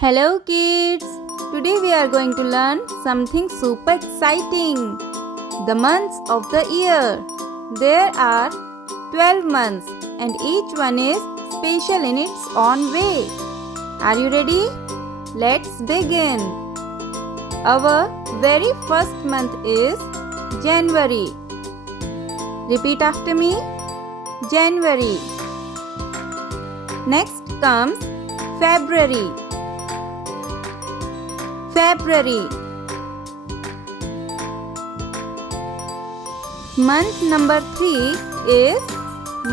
Hello kids! Today we are going to learn something super exciting. The months of the year. There are 12 months and each one is special in its own way. Are you ready? Let's begin. Our very first month is January. Repeat after me. January. Next comes February. February. Month number 3 is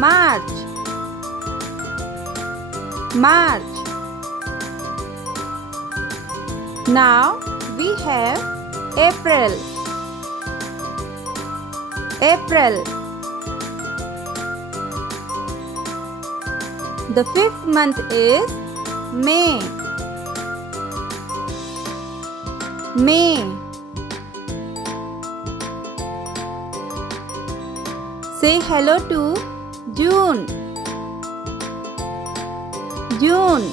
March. March. Now we have April. April. The fifth month is May. May. Say hello to June. June.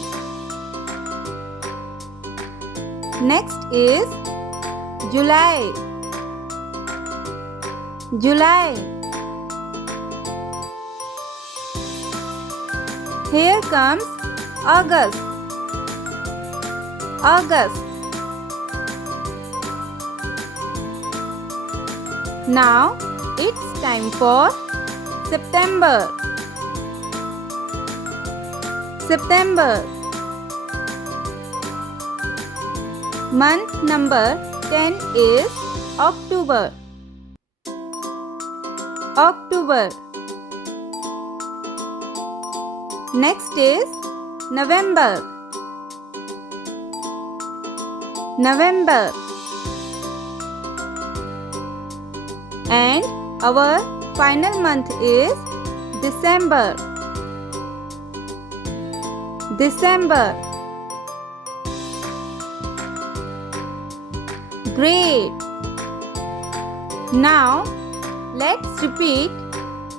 Next is July. July. Here comes August. August. Now it's time for September. September. Month number 10 is October. October. Next is November. November. And our final month is December. December. Great! Now let's repeat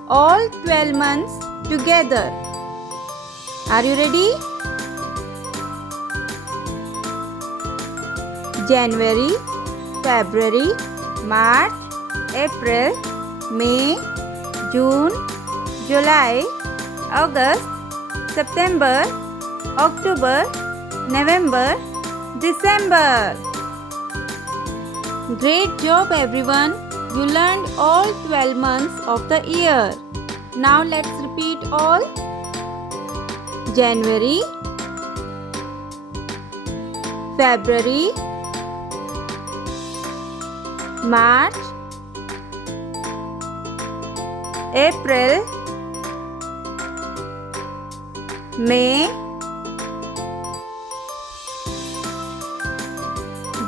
all 12 months together. Are you ready? January, February, March, April, May, June, July, August, September, October, November, December. Great job everyone! You learned all 12 months of the year. Now let's repeat all. January, February, March, April, May,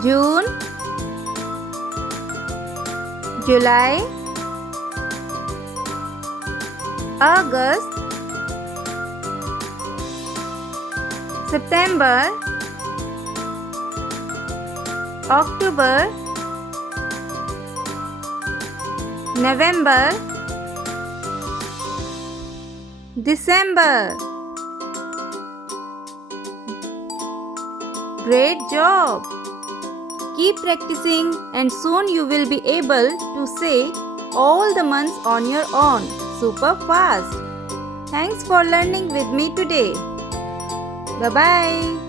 June, July, August, September, October, November, December. Great job! Keep practicing and soon you will be able to say all the months on your own super fast. Thanks for learning with me today. Bye-bye.